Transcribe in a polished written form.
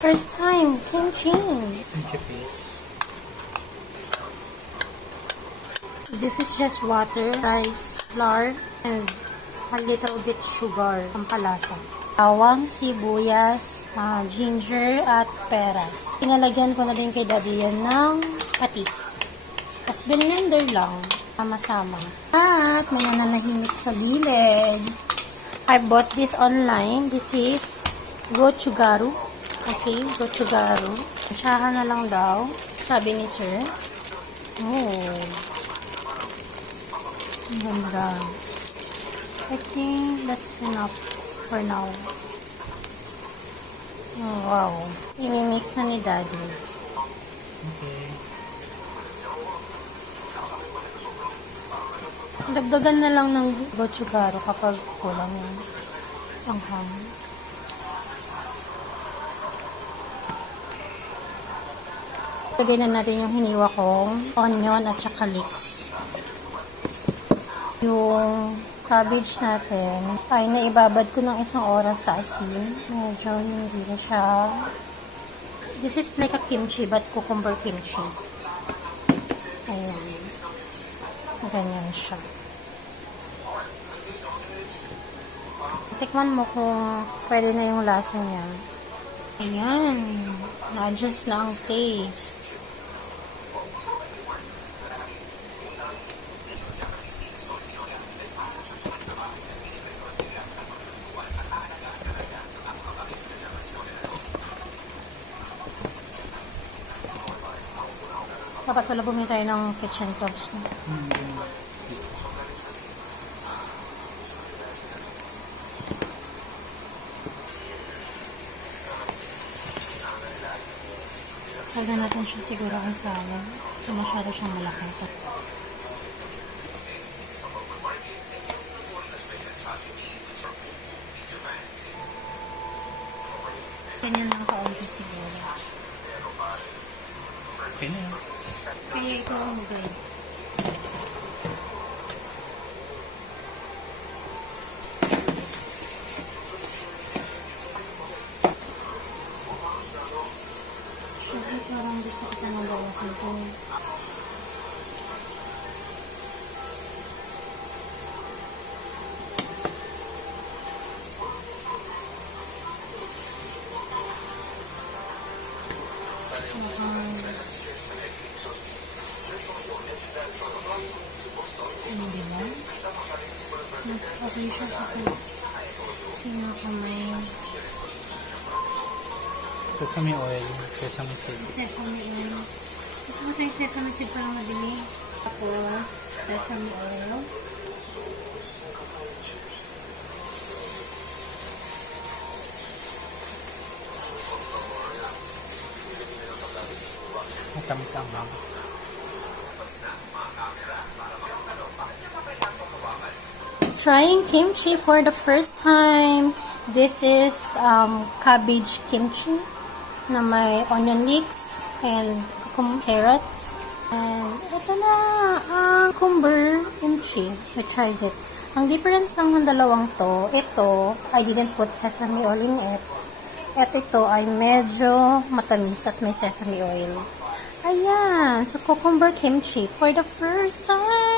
First time, kimchi. Kimchi paste. This is just water, rice, flour, and a little bit sugar, pampalasa. Bawang, sibuyas, ginger, at peras. Pinalagyan ko na din kay Daddy yan ng patis. Tapos blender lang, sama-sama. At may nananahimik sa gilid. I bought this online. This is gochugaru. Okay, gochugaru. Tsahan na lang daw, sabi ni sir. Oh. Ang ganda. I think that's enough for now. Oh, wow. Imimix na ni Daddy. Okay. Dagdagan na lang ng gochugaru kapag kulang yung anghang. Lagay na natin yung hiniwa kong onion at saka leeks. Yung cabbage natin ay naibabad ko ng 1 oras sa asin. Medyo hindi na siya. This is like a kimchi but cucumber kimchi. Ayan. Ganyan siya. Tikman mo kung pwede na yung lasa niya. Ayan. Na-adjust na ang taste. Dapat pala bumili tayo ng kitchen tools. No? Huwag natin siya siguro kung saan. Ito masyado siyang malaki. Ganyan lang kaunti siguro. Okay na yun. Kaya ito ang guide. Siyempre parang gusto kita nang bawasan ito. Hindi ba? Mas okay siya sa pinakamay. Sesame oil, sesame seed. Sesame oil. Gusto ko tayong sesame seed para mabili. Tapos, sesame oil. Matamis ang ham. Trying kimchi for the first time. This is cabbage kimchi na may onion leeks and carrots. And ito na ang cucumber kimchi. I tried it. Ang difference lang ng dalawang to, ito, I didn't put sesame oil in it. At ito ay medyo matamis at may sesame oil. Ayan, so cucumber kimchi for the first time.